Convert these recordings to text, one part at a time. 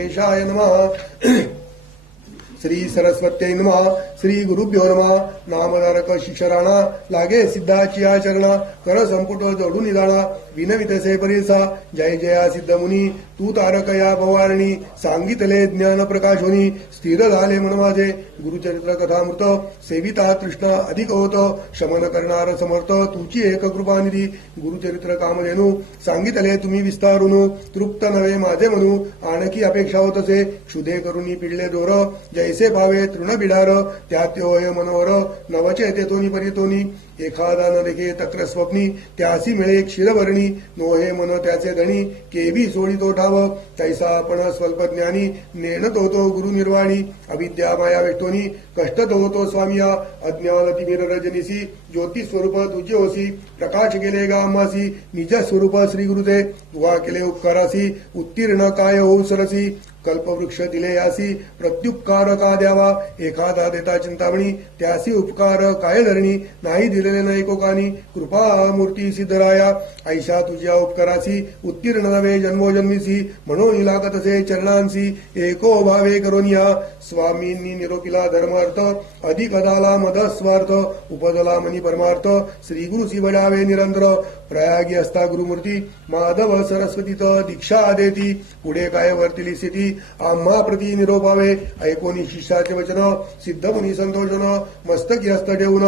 शेषाय नमः। श्री सरस्वत्यै नमः। श्री गुरुभ्यो नमः। नामधारक शिक्षराणा लागे सिद्धाची आचरणा कर संपुट जोडून निदाणा विनवितसे परिसा जय जया सिद्ध मुनी तू तारक या भवारणी सांगितले ज्ञान प्रकाशोनी स्थिर झाले मन माझे गुरुचरित्र कथामृत सेविता तृष्णा अधिक होत शमन करणार समर्थ तुझी एक कृपानिधी गुरुचरित्र कामधेनू सांगितले तुम्ही विस्तारून तृप्त नव्हे माझे म्हणू आणखी अपेक्षा होत असे क्षुधे करुनी पिडले दोर जैसे भावे तृण बिडार त्यात होय मनोहर नवचे तेतोनी परितोनी एखादा न देखे तक्र स्वप्नी त्यासी मिळे क्षीरवर्णी नोहे मन त्याचे धणी केवी सोडितो ठाव तैसा आपण स्वल्पज्ञानी नेणतो तो गुरु निर्वाणी अविद्या माया वेष्टोनी कष्ट होतो स्वामिया अज्ञान तिमिर रजनीसी ज्योती स्वरूप तुझे होसी प्रकाश केले गा आम्हासी निज स्वरूप श्री गुरुते तुवा केले उपकारासी उत्तीर्ण काय होऊ सरसी कल्पवृक्ष दिले यासी प्रत्युपकार का द्यावा एखादा देता चिंतामणी त्यासी उपकार काय धरणी नाही दिलेले न एकोकानी कृपा मूर्ती सिद्धराया ऐशा तुझ्या उपकारासी उत्तीर्ण नवे जन्मोजन्मीसी म्हणून लागत असे चरणांसी एको भावे करोनिया स्वामींनी निरोपिला धर्मार्थ अधिक अदाला मद स्वार्थ उपजला मनी परमार्थ श्री गुरुसी बजावे निरंतर प्रयागी असता गुरुमूर्ती माधव सरस्वतीत दीक्षा देती पुढे काय वर्तिली स्थिती आम्हा प्रती निरोपावे ऐकोनी शिष्याचे वचन सिद्ध मुनी संतोषन मस्तकी हस्त ठेवून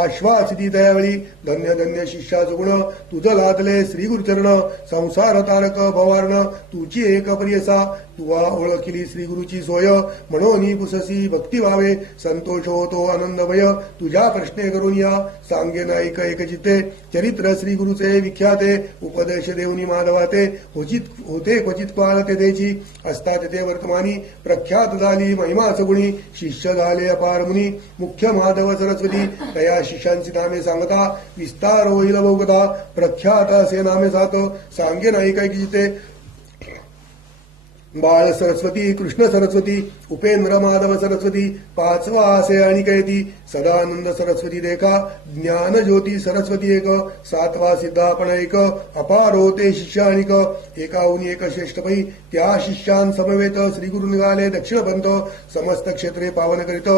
आश्वासिती दयावळी धन्य धन्य शिष्याचे गुण तुझ लादले श्री गुरुचरण संसार तारक भवारण तुझी एक प्रियसा तुवा ओळखिली श्री गुरुची सोय म्हणून पुससी भक्ती व्हावे संतोष होतो आनंदमय तुझ्या प्रश्ने करून या सांगेन ऐक एक चित्ते चरित्र श्री गुरुचे विख्याते उपदेश देऊनी माधवाते होते क्वचित पाळते त्याची असतात ते वर्तमानी प्रख्यात झाली महिमा सगुणी शिष्य झाले अपार मुनी मुख्य माधव सरस्वती तया शिष्यांची नामे सांगता विस्तार होईल बहुकथा प्रख्यात असे नामे सात सांगेन ऐक एक चित्ते बाळ सरस्वती कृष्ण सरस्वती उपेंद्र माधव सरस्वती पाचवा असे आणि कैती सदानंद सरस्वती देखा ज्ञान ज्योती सरस्वती एक सातवा सिद्धापण एक अपार होते शिष्यानिक एकाहून एक श्रेष्ठ पै त्या शिष्यां समवेत श्री गुरु निघाले दक्षिणपंथ समस्त क्षेत्रे पावन करीत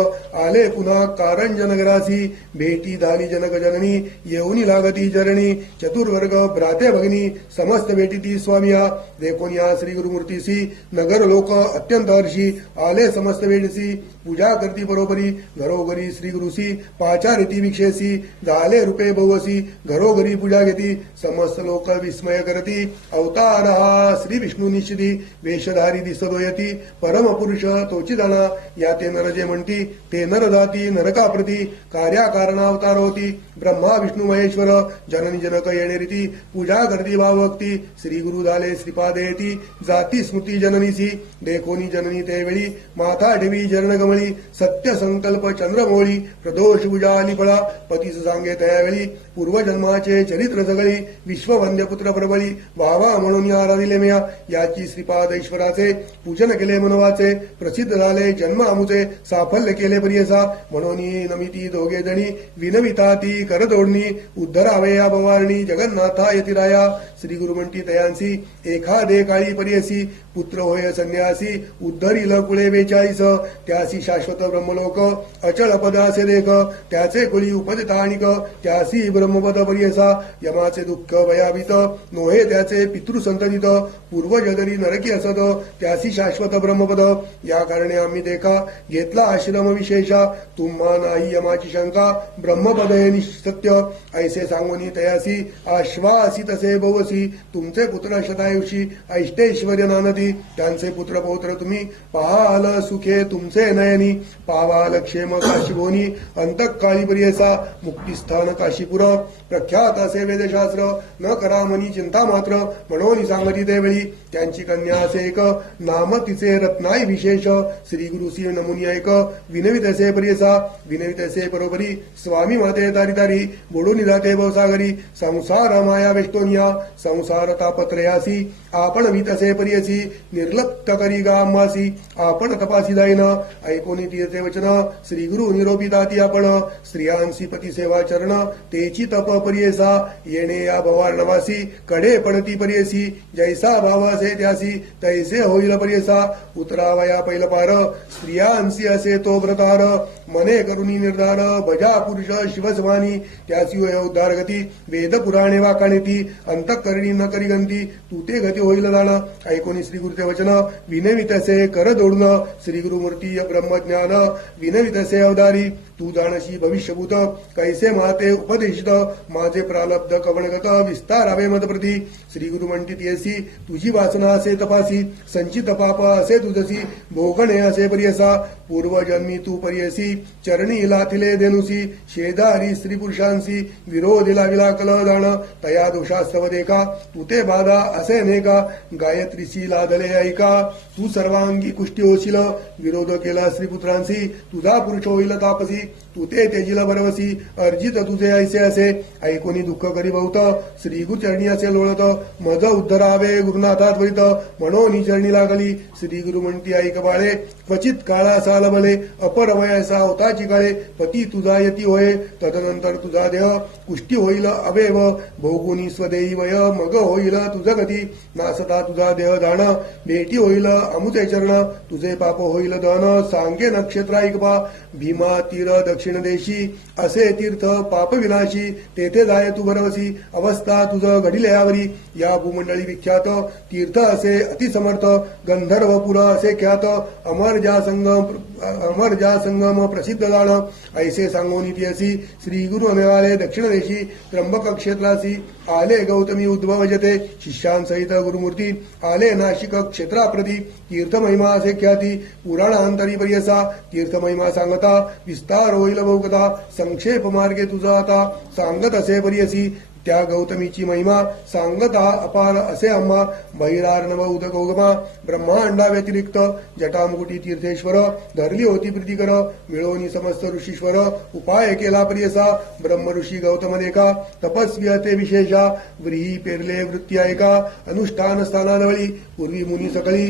आले पुन्हा कारंज नगरासी भेटी झाली जनक जननी येऊनी लागती चरणी चतुर्वर्ग भ्राते भगिनी समस्त भेटीती स्वामिया देखोनिया श्री गुरुमूर्तीसी नगर लोक अत्यंत हर्षी आले समस्त वेळसी पूजा करती बरोबरी घरोघरी श्री गुरुसी पाचारिती विक्षेसी झाले रूपे बहुवसी घरोघरी पूजा घेती समस्त लोक विस्मय करती अवतार हा श्री विष्णू निश्चिती वेशधारी दिसतो यती परमपुरुष तोची जाणा या ते नर जे म्हणती ते नर जाती नरकाप्रती कार्याकारणा अवतार होती ब्रह्मा विष्णू महेश्वर जननी जनक येणे रीती पूजा करती भावभक्ती श्री गुरु झाले श्रीपादे येती जाती स्मृती जननीसी देखोनी जननी त्यावेळी माथा ठेवी जरणगमळी सत्य संकल्प चंद्रमोळी प्रदोष उजाली फळा पतीस सांगे त्यावेळी पूर्वजन्माचे चरित्र सगळी विश्ववंद्य पुत्र प्रबळी वावा म्हणून आराधिले मेया याची श्रीपाद ईश्वराचे पूजन केले मनवाचे प्रसिद्ध झाले जन्म आमुचे साफल्य केले प्रियसा म्हणून नमिती दोघे जणी विनविता ती करदोडणी उद्धरावे या भवारणी जगन्नाथा यतिराया श्री गुरु म्हणती तयांसी एखादे काळी परियसी पुत्र होय संन्यासी उद्धरील कुळे 42 त्यासी शाश्वत ब्रह्मलोक अचळ पद असे देख त्याचे कुळी उपदितानिक त्यासी ब्रह्मपद परियसा यमाचे दुःख भयाभित नोहे त्याचे पितृसंततित पूर्वजदरी नरकी असत त्यासी शाश्वत ब्रह्मपद या कारणे आम्ही देखा घेतला आश्रम विशेषा तुम्हा नाही यमाची शंका ब्रह्मपद हे निसत्य ऐसे सांगोनी तयासी आश्वासित असे बहुवसी तुमचे पुत्र शतायुषी ऐष्टेश्वर्य नानदी त्यांचे पुत्र पौत्र तुम्ही पाहाल सुखे तुमचे नयनी पावाल क्षेम काशीभोनी अंतकाळी प्रियसा मुक्तिस्थान काशीपुर प्रख्यात असे वेदशास्त्र न करा मनी चिंता मात्र म्हणून सांगती त्यावेळी त्यांची कन्या असे एक नाम तिचे रत्नाई विशेष श्री गुरुसी नमुनी ऐक विनवित असे प्रियसा विनवित असे बरोबरी स्वामी माते तारी तारी बुडून जाते भवसागरी संसार माया वेष्टोनिया संसार तापत्रयासी आपण वितसे परियसी निर्लप्त करी गामासी आपण तपासी जाईन ऐकोनी तीर्थे वचन श्री गुरु निरोपिताती आपण स्त्रियांसी पती सेवा चरण तेची तप परियसा येणे या भवार्णवासी कडे पडती परियसी जैसा भाव असे त्यासी तैसे होईल परियसा उतरावया पैल पार स्त्रियांसी असे तो व्रतार मने करुणी निर्धार भजा पुरुष शिवसमानी त्यासी होय उद्धार गती वेद पुराणे वाकाणेती अंतःकरणी न करी गंती तू ते गती होईल दान ऐकोनी श्री गुरुते वचन विनवितसे कर जोडून श्री गुरुमूर्ती ब्रह्मज्ञान विनवितसे अवधारी तू जाणशी भविष्यभूत कैसे माते उपदेशित माझे प्रालब्ध कवणगत विस्तारावे मदप्रती श्री गुरु म्हणती येसी तुझी वासना असे तपासी संचित पाप असे तुझसी भोगणे असे परियसा पूर्वजन्मी तू परियसी चरणी लाथिले देनुसी शेजारी स्त्री पुरुषांसी विरोधीला विलाकल जाण तया दोषास्तव देखा तू ते बाधा असे नेका गायत्रीशी लादले ऐका तू सर्वांगी कुष्टी होशील विरोध केला स्त्रीपुत्रांशी तुझा पुरुष होईल तापसी तू ते तेजीला बरवसी अर्जित तुझे ऐसे असे ऐकोनी दुःख करी बहुत श्री गुरुचरणी असे लोळत मज उद्धरावे गुरुनाथात वैत म्हणून चरणी लागली श्री गुरु म्हणती ऐक बाळे क्वचित काळा साल बले अपर वयसा होताची काळे पती तुझा यती होय तदनंतर तुझा देह कुष्टी होईल अवेव भोगुनी स्वदेही वय मग होईल तुझ गती नासता तुझा देह जाण भेटी होईल अमुते चरण तुझे पाप होईल दहन सांगे नक्षत्र ऐकबा भीमा तीर दक्षिण देशी असे तीर्थ पाप विनाशी तेथे जाय तू बरवसी अवस्था तुझ घडिले यावरी या भूमंडळी विख्यात तीर्थ असे अतिसमर्थ गंधर्वपुर असे ख्यात अमर ज्या संगम प्रसिद्ध जाण ऐसे सांगोनी ती असी श्री गुरु निघाले दक्षिण देशी त्र्यंबक क्षेत्रासी आले गौतमी उद्भवजते शिष्यांसहित गुरुमूर्ती आले नाशिक क्षेत्राप्रती तीर्थमहिमा असे ख्याती पुराणांतरी परियसा तीर्थमहिमा सांगता विस्तार होईल बहुकथा संक्षेप मार्गे तुझा आता सांगत असे परियसी त्या गौतमीची महिमा सांगता अपार असे आम्हा बहिरार्णव उदगौगमा ब्रह्मांडा व्यतिरिक्त जटामुकुटी तीर्थेश्वर धरली होती प्रीतिकर मिळवणी समस्त ऋषीश्वर उपाय केला प्रियसा ब्रह्म ऋषी गौतम देखा तपस्वी ते विशेषा व्रीही पेरले वृत्ती ऐका अनुष्ठान स्थानाजवळी पूर्वी मुनी सकळी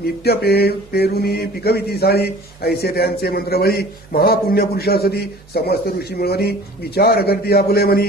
नित्य पेरुनी पिकविती साळी ऐसे त्यांचे मंत्रवळी महापुण्य पुरुष सती समस्त ऋषी मिळवणी विचार करती आपुले मनी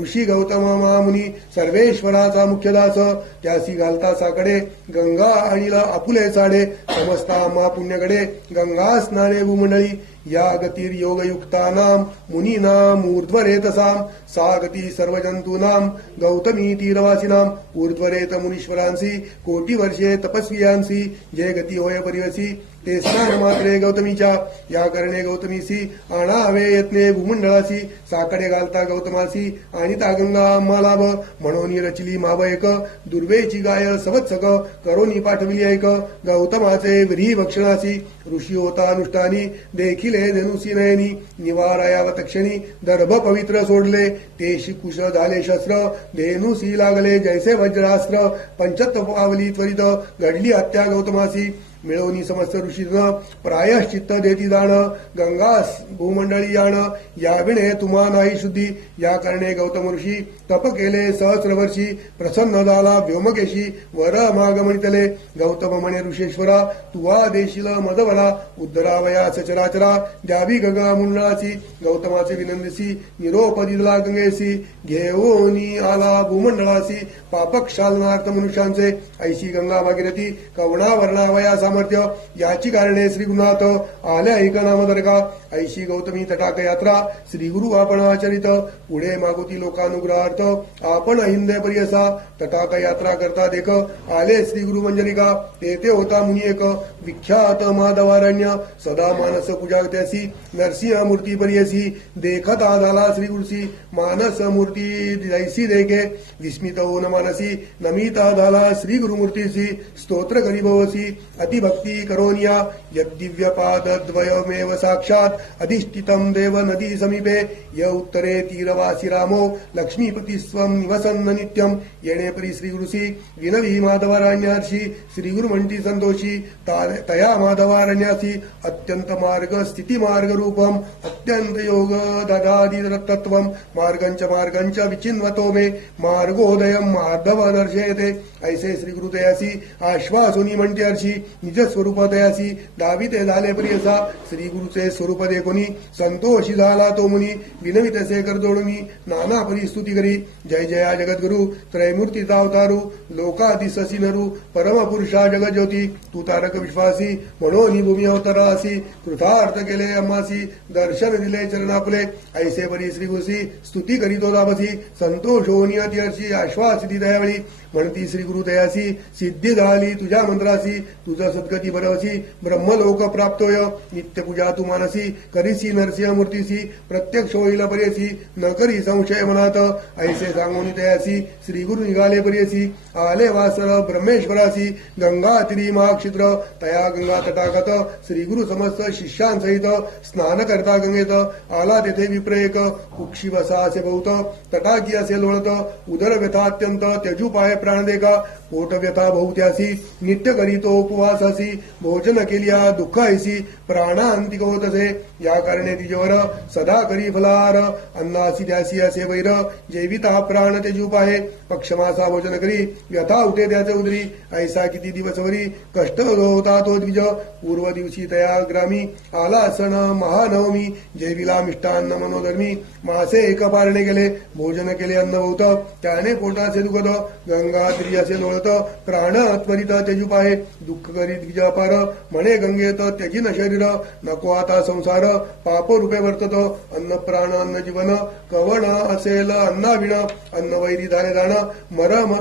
ऋषी गौतम महामुनी सर्वेश्वराचा मुख्य दास त्यासी घालता साकडे गंगा आणीला आपुले साडे समस्ता महापुण्यकडे गंगा स्नाने भूमंडळी या गतीर योगयुक्तानाम मुनीनाम ऊर्ध्वरेतसाम सा गती सर्वजंतूनाम गौतमी तीरवासिनाम ऊर्ध्वरेत मुनीश्वरांसी कोटी वर्षे तपस्वियांसी जे गती होय परिवसी ते स्नान मात्रे गौतमीच्या या करणे गौतमीसी आणावे यत्ने भूमंडळासी साकडे घालता गौतमासी आणि ता गंगा मालाभ म्हणून रचली माव एक दुर्वेची गाय सवत्सक करोनी पाठविली ऐक गौतमाचे व्रीही भक्षणासी ऋषी होता अनुष्ठानी देखिले धनुसी नयनी निवारायाव तक्षणी दर्भ पवित्र सोडले ते कुश झाले शस्त्र धेनुसी लागले जैसे वज्रास्त्र पंचत्व पावली त्वरित घडली हत्या गौतमासी मिळवणी समस्त ऋषीनं प्रायश्चित्त देती जाण गंगा भूमंडळी याण याविणे तुम्हा नाही शुद्धी या करणे गौतम ऋषी तप केले सहस्र वर्षी प्रसन्न झाला व्योमकेशी वर मागमणितले गौतम म्हणे ऋषेश्वरा तुवा देशील मदवला उद्धरावया सचराचरा द्यावी गंगा मुंडळाची गौतमाचे विनंदसी निरोप दिला गंगेसी घेऊनी आला भूमंडळासी पापक्षालनार्थ मनुष्यांचे ऐशी गंगा भागीरथी कवणा वर्णावया सामर्थ्य याची कारणे श्री गुरुनाथ आल्या ऐकनाम दरका ऐशी गौतमी तटाक यात्रा श्री गुरु आपण आचरित पुढे मागुती लोकानुग्रहार्थ आपण हिंदे परियसा तटाक यात्रा करता देख आले श्री गुरु मंजलिका तेथे होता मुनी एक विख्यात माधवारण्य सदा मानस पूजा त्यासी नरसिंह मूर्ती परियसी देखता झाला श्री गुरुसी मानस मूर्ती जैसी देखे विस्मित होऊन मानसी नमिता झाला श्री गुरुमूर्तीसी स्तोत्र करी भवसी अति भक्ती करोनिया यद्दिव्यपादद्वयमेव साक्षात् अधिष्ठितं देव नदी समीपे य उत्तरे तीरवासी रामो लक्ष्मीपती स्वं निवसन्न नित्यं येणे परी श्रीगुरुसी विनवी माधवारण्यासी श्रीगुरु म्हणती संतोषी तया माधवारण्यासी अत्यंत मार्ग स्थिती मार्ग रूपम अत्यंत योग ददादी तत्त्वं मार्गंच विचिन्वतो मे मार्गोदयम माधव दर्शयते ऐसे श्री गुरुदयासी आश्वासुनी म्हणते अर्षी निज स्वरूप दयासी दाविते झाले प्रियसा श्री गुरुचे स्वरूप देखोनी संतोषी झाला तो मुनी विनवितसे करदोडमी नाना परी स्तुती करी जय जया जगद्गुरु त्रैमूर्तीचा अवतारू लोकादिससी नरू परमपुरुषा जगज्योती तू तारक विश्वासी म्हणून भूमी अवतारासी कृतार्थ केले अम्मासी दर्शन दिले चरणापुले ऐसे परी श्री गुरुसी स्तुती करीतो दाबसी संतोष होनी अतिहर्षी आश्वासिती दयावळी म्हणती श्री गुरु दयासी सिद्धी झाली तुझ्या मंत्रासी तुझा सद्गती भरवसी ब्रह्मलोक प्राप्तोय नित्य पूजा तू मानसी करीसी नरसिंह मूर्तीसी प्रत्यक्ष होईल पर्यसी न करी संशय मनात ऐसे सांगून दयासी श्री गुरु निघाले पर्यसी आले वासर ब्रह्मेश्वरासी गंगा तिरी महाक्षिद्र तया गंगा तटागत श्री गुरु समस्त शिष्यांसहित स्नान करता गंगेत आला तेथे विप्रयक कुक्षी बसा असे बहुत तटाकी असे लोळत उदर व्यथा अत्यंत त्यजू पाय प्राण देका पोट व्यथा बहुत्यासी नित्य करीतो उपवासासी भोजन केलिया दुःख ऐसी प्राणांतिक होत असे या कारणे तिजवर सदा करी फलार अन्नासी त्यासी असे वैर जेविता प्राण तेजू पाहे पक्षमासा भोजन करी व्यथा उठे त्याचे उदरी ऐसा किती दिवसवरी कष्ट होता तो द्विज पूर्व दिवशी तया ग्रामी आला सण महानवमी जेविला मिष्टान्न मनोधर्मी मासे एक पारणे केले भोजन केले अन्न बहुत त्याने पोटाचे दुखत गंगा त्रि असे लोळत प्राण त्वरित तेजू पाहे दुःख करी द्विज अपार म्हणे गंगेत त्यजिन शरीर नको आता संसार पाप रूपे वर्तत अन्न प्राण अन्न जीवन कवण असेल अन्नाविण अन्न वैरी झाले जाण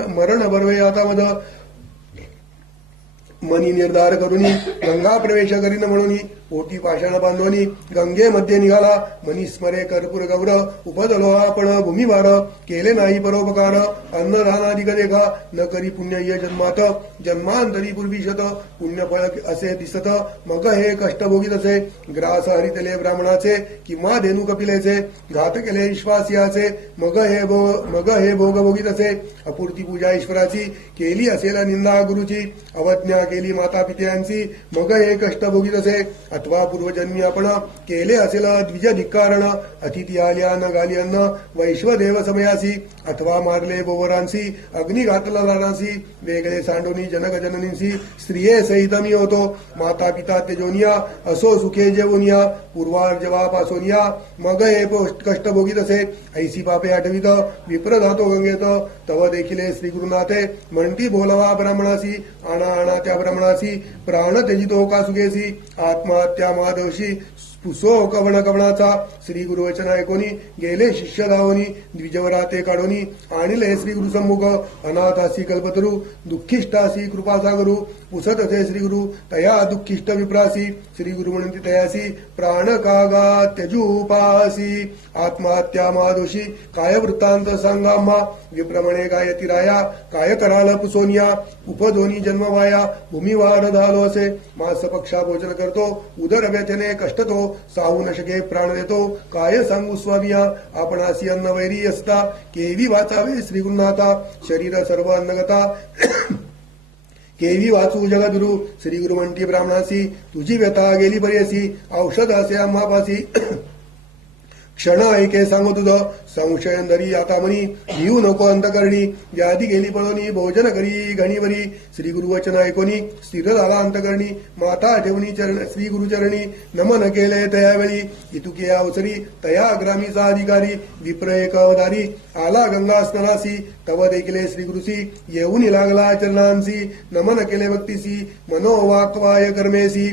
मरण बरवे आता मद मनी निर्धार करुनी गंगा प्रवेश करीन म्हणून पोटी पाषाण बांधवनी गंगेमध्ये निघाला मनी स्मरे कर्पूर गौर उपदलो आपण भूमिवार केले नाही परोपकार अन्नदानादिक देखा न करी पुण्य ये जन्मात जन्मांतरी पूर्वीशत पुण्यफळ असे दिसत मग हे कष्ट भोगीत असे ग्रास हरितले ब्राह्मणाचे किंवा धेनु कपिलेचे घात केले विश्वासियाचे मग हे भोग भोगीत असे अपूर्ती पूजा ईश्वराची केली असेल निंदा गुरुची अवज्ञा केली माता पित्यांची मग हे कष्ट भोगीत असे अथवा पूर्वजन्मी आपण केले असेल द्विज धिक्कारण अतिथी आल्या न घाली अन्न वैश्वदेव समयासी अथवा मारले बोवरांसी अग्नी घातला लाडांसी वेगळे सांडोनी जनक जननींसी स्त्रिये सहित मी होतो माता पिता तेजोनिया असो सुखे जेवोनिया पूर्वार्जवापासोनिया मग हे कष्ट भोगीत असे ऐसी पापे आठवित विप्र जातो गंगेत तव देखिले श्री गुरुनाथे म्हणती बोलवा ब्राह्मणासी आणा त्या ब्राह्मणासी प्राण तेजितो का सुगेसी आत्मा त्या माधवशी पुसो कवण कवणाचा श्री गुरुवचन ऐकोनी गेले शिष्य धावनी द्विजवरा ते काढोनी आणले श्री गुरु सम्मुख अनाथासी कल्पतरू दुःखिष्टासी कृपासागरू पुसत असे श्री गुरु तया दुःखिष्ट विप्रासी श्री गुरु म्हणती तयासी प्राण कागा त्यजूपासी आत्महत्या मादोषी काय वृत्तांत सांगाम्हा विप्रमणे गायती राया काय कराल पुसोनिया उपदोनी जन्मवाया भूमिवार झालो असे मास पक्षा भोजन करतो उदर व्यथेने कष्टतो साहू न शके प्राण देतो काय सांगू स्वामिया आपणासी अन्न वैरी असता केवी वाचावे श्री गुरुनाथा शरीर सर्व अन्नगता केवी वाचू जगद्गुरु श्री गुरु म्हणती ब्राह्मणासी तुझी व्यथा गेली बरी औषध असे आम्हापासी क्षण ऐके सांगू तुझं संशय धरी आता मनी घेऊ नको अंतकरणी व्याधी गेली पळोनी भोजन करी घणीवरी श्री गुरुवचन ऐकोनी स्थिर झाला अंतकरणी माता ठेवणी श्री गुरुचरणी नमन केले तयावेळी इतुके अवसरी तया ग्रामीचा अधिकारी विप्र एक अवधारी आला गंगा स्नानासी तव देखिले श्री गुरुसी येऊन लागला चरणांसी नमन केले भक्तीसी मनोवाक्वाय कर्मेसी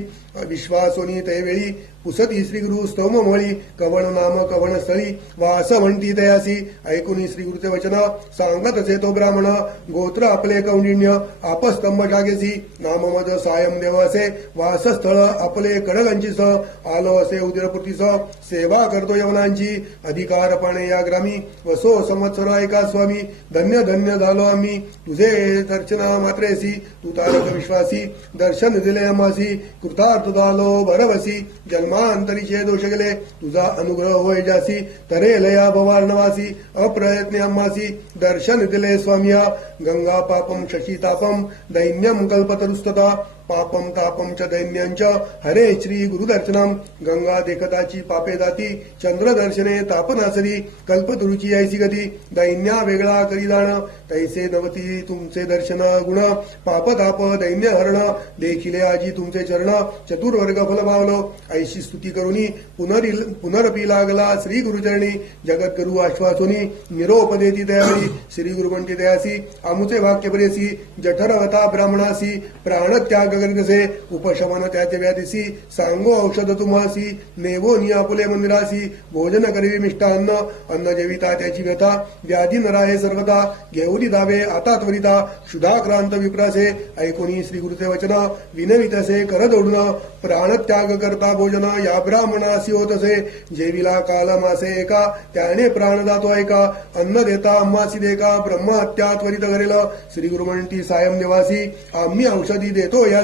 विश्वासोनी तैवेळी पुसती श्री गुरु स्तोम मळी कवण नाम कवण स्थळी वास म्हणती तयासी ऐकून श्री गुरुचे वचन सांगत असे तो ब्राह्मण गोत्र आपले कौंडिण्य आपस्तंभ शागेसी नाम मज सायम देव असे वासस्थळ आपले कडगंचीस आलो असे उदरपूर्तीस सेवा करतो यवनांची अधिकारपणे या ग्रामी वसो संवत्सर ऐका स्वामी धन्य धन्य झालो आम्ही तुझे दर्शना मात्रेसी तू तारक विश्वासी दर्शन दिले आम्हासी कृतार्थ झालो भरवसी जन्मांतरीचे दोष गेले तुझा अनुग्रह होय जासी तरे लया भवार्णवासी अप्रयत्ने आम्हासी दर्शन दिले स्वामिया गंगा पापम शशी तापम दैन्यम कल्पतरुस्तता पापम तापम च दैन्यांच हरे श्री गुरुदर्शनम गंगा देखताची पापे जाती चंद्रदर्शने तापनासरी कल्पतरुची ऐसी गती दैन्या वेगळा करी जाण तैसे नवती तुमचे दर्शन गुण पाप ताप दैन्य हरण देखिले आजी तुमचे चरण चतुर्वर्ग फल पावलो ऐशी स्तुती करुनी पुनरपी लागला श्री गुरुचरणी जगद्गुरु आश्वासोनी निरोप देती दयाळी श्री गुरु म्हणती दयासी आमुचे वाक्य बरेसी जठरवता ब्राह्मणासी प्राणत्याग कसे उपशमन त्याचे व्याधीसी सांगो औषध तुम्हासी नेवो नि आपुले मंदिरासी भोजन करीवी मिष्टान्न अन्न जेविता त्याची व्यथा व्याधी नराहे सर्वता घेऊनी दावे आता त्वरिता क्षुधाक्रांत विप्रासे ऐकोनी श्री गुरुचे वचन विनवितसे कर जोडून प्राणत्याग करता भोजन या ब्राह्मणासी होतसे जेविला काल मासे एका त्याने प्राण जातो ऐका अन्न देता अम्मासी देका ब्रह्महत्या त्वरित करेल श्री गुरु म्हणती सायम निवासी आम्ही औषधी देतो या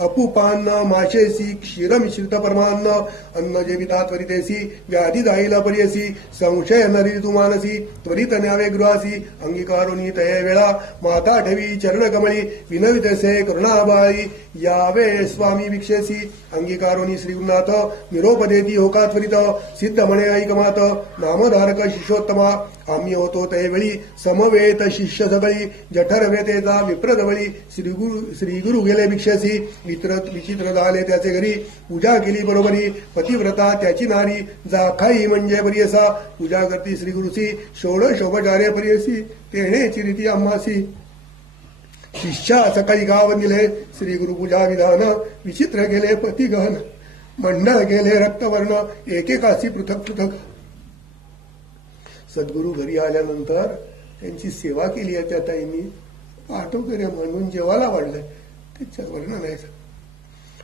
अपुपान्न माशेसी क्षीरमिश्रित परमान्न अन्न जेविता त्वरितेसी व्याधी जाईल परियसी संशय नरी तुमानसी त्वरित न्यावे गृहासी अंगीकारोनी तये वेळा माता ठेवी चरणकमळी विनवितसे करुणाबाळी यावे स्वामी भिक्षेसी अंगीकारोनी श्रीगुरुनाथ निरोप देती होका त्वरित सिद्ध म्हणे ऐकमात नामधारक शिष्योत्तमा आम्ही होतो त्यावेळी समवेत शिष्य सगळी जठर व्यतेचा विप्रदवळी श्री गुरु गेले भिक्षसी विचित्र झाले त्याचे घरी पूजा केली बरोबरी पतिव्रता त्याची नारी जाखाई म्हणजे परियसा पूजा करती श्री गुरुसी षोडशोपचार्य परियसी तेणेची रीती आम्हासी शिष्या सकाळी गाव निले श्री गुरु पूजा विधान विचित्र गेले पतिगहन मंडळ गेले रक्तवर्ण एकेकासी पृथक पृथक सद्गुरु घरी आल्यानंतर त्यांची सेवा केली आहे त्या ताईंनी आठवकऱ्या म्हणून जेवायला वाढलंय त्याच्यात वर्णन आहे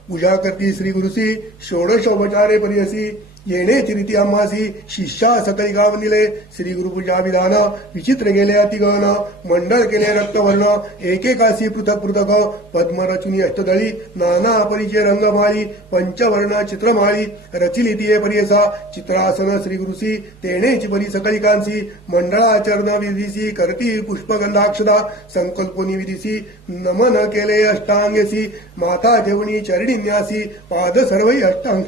पूजा करती श्री गुरुसी षोडशोपचारे परियसी येण्याची रीती आम्हासी शिष्या सकळी गाव निले श्री गुरुपूजा विधान विचित्र गेले अतिगहन मंडळ केले रक्तवर्ण एकेकासी पृथक पृथक पद्मरचुनी अष्टदळी नाना परिचय रंगमाळी पंचवर्ण चित्रमाळी रचिली तिये परियसा चित्रासन श्री गुरुसी तेणेची परी सकळी कांसी मंडळाचरण विधीसी करती पुष्पगंधाक्षदा संकल्पोनी विधीसी नमन केले अष्टांगेसी माता ठेवणी चरणी न्यासी पाद सर्वही अष्टांग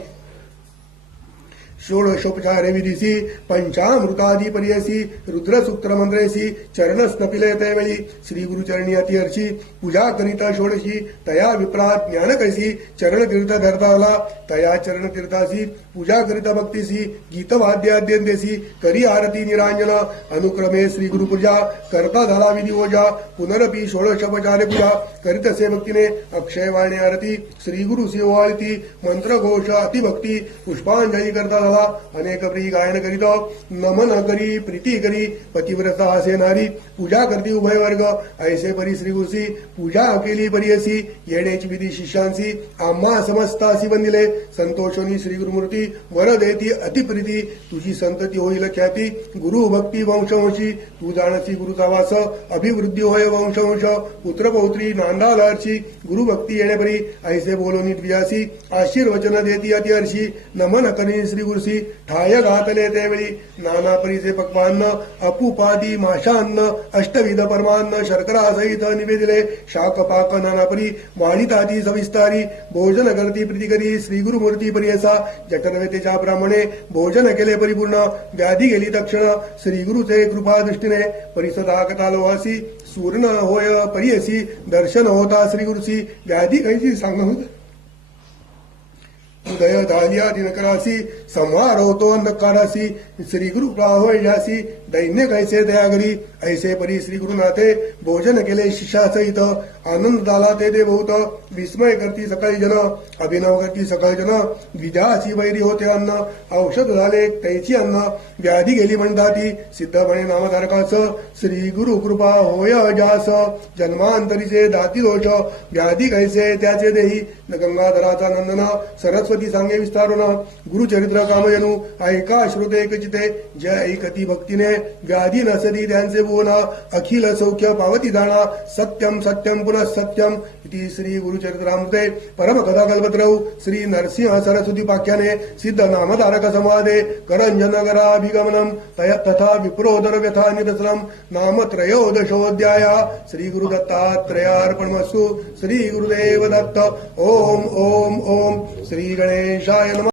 षोडशोपचारे विधीसी पंचामृतादी पर्यसी रुद्रसूत्र मंत्रेसी चरण स्नपिले त्यावेळी श्री गुरुचरणी अतिहर्षी पूजा करिता षोडशी तया विप्रात ज्ञान कैसी चरण तीर्थ धरताला तया चरण तीर्थासी पूजा करिता भक्तीसी गीतवाद्य अध्यंतेसी करी आरती निरांजन अनुक्रमे श्री गुरुपूजा करता झाला विधी ओजा पुनरपी षोडशोपचारे पूजा करीतसे भक्तीने अक्षयवाणी आरती श्री गुरु शिवाळती मंत्रघोष अतिभक्ती पुष्पांजली करता अनेक प्रिय गायन करीत नमन करी प्रीती करी पतिव्रता असे नारी पूजा करती उभय वर्ग ऐसे परी श्री गुरुसी पूजा केली परियसी येण्याची विधी शिष्यांसी आम्हा समस्तासी बंदिले संतोषोनी श्री गुरुमूर्ती वर देती अतिप्रीती तुझी संतती होईल ख्याती गुरु भक्ती वंशवंशी तू जाणसी गुरुचा वास अभिवृद्धी होय वंशवंश पुत्रपौत्री नांदालहर्षी गुरु भक्ती येण्यापरी ऐसे बोलोनी द्वियासी आशीर्वचन देती अतिहर्षी नमन करी श्री गुरुसी ठाय घातले त्यावेळी नाना परीचे पक्वान्न अपुपादी माशान्न अष्टविध परमान्न शर्करा सहित निवेदिले शाक पाक नाना परी वाढिताती सविस्तारी भोजन करती प्रीती करी श्री गुरुमूर्ती परियसा जठरवेतेच्या ब्राह्मणे भोजन केले परिपूर्ण व्याधी गेली तक्षण श्री गुरुचे कृपा दृष्टीने परिसदा कथालोहासी सूर्ण होय परियसी दर्शन होता श्री गुरुसी व्याधी कैसी सांग उदय धालिया दिनकरासी संहार होतो अंधकारासी श्री गुरु प्राहोयासी दैन्य कैसे दयागरी ऐसे परी श्री गुरुनाथे भोजन केले शिष्या सहित आनंद झाला ते दे बहुत विस्मय करती सकाळी जन अभिनव करती सकाळी जन द्विजाची वैरी होते अन्न औषध झाले तैची अन्न व्याधी गेली म्हणताती सिद्धपणे नामधारकास श्री गुरु कृपा होय जास जन्मांतरीचे दाती दोष व्याधी कैसे त्याचे देही गंगाधराचा नंदन सरस्वती सांगे विस्तारून गुरुचरित्र कामयनु ऐका श्रुते एकचिते जय ऐकती भक्तीने व्याधी नसती त्यांचे बोन अखिल सौख्य पावती जाणा सत्यम सत्यम पुनः सत्यम इति श्री गुरुचरित्रामृते परम कथा कल्पत्रौ श्री नरसिंह सरस्वती पाख्याने सिद्ध नामधारक संवादे करंजनगराभिगमनम तथा विप्रोदर व्यथा निदर्शनम नाम त्रयोदशोऽध्याय श्री गुरुदत्तात्रेयार्पणमस्तु श्री गुरुदेव दत्त ओम ओम ओम श्री गणेशाय नमः।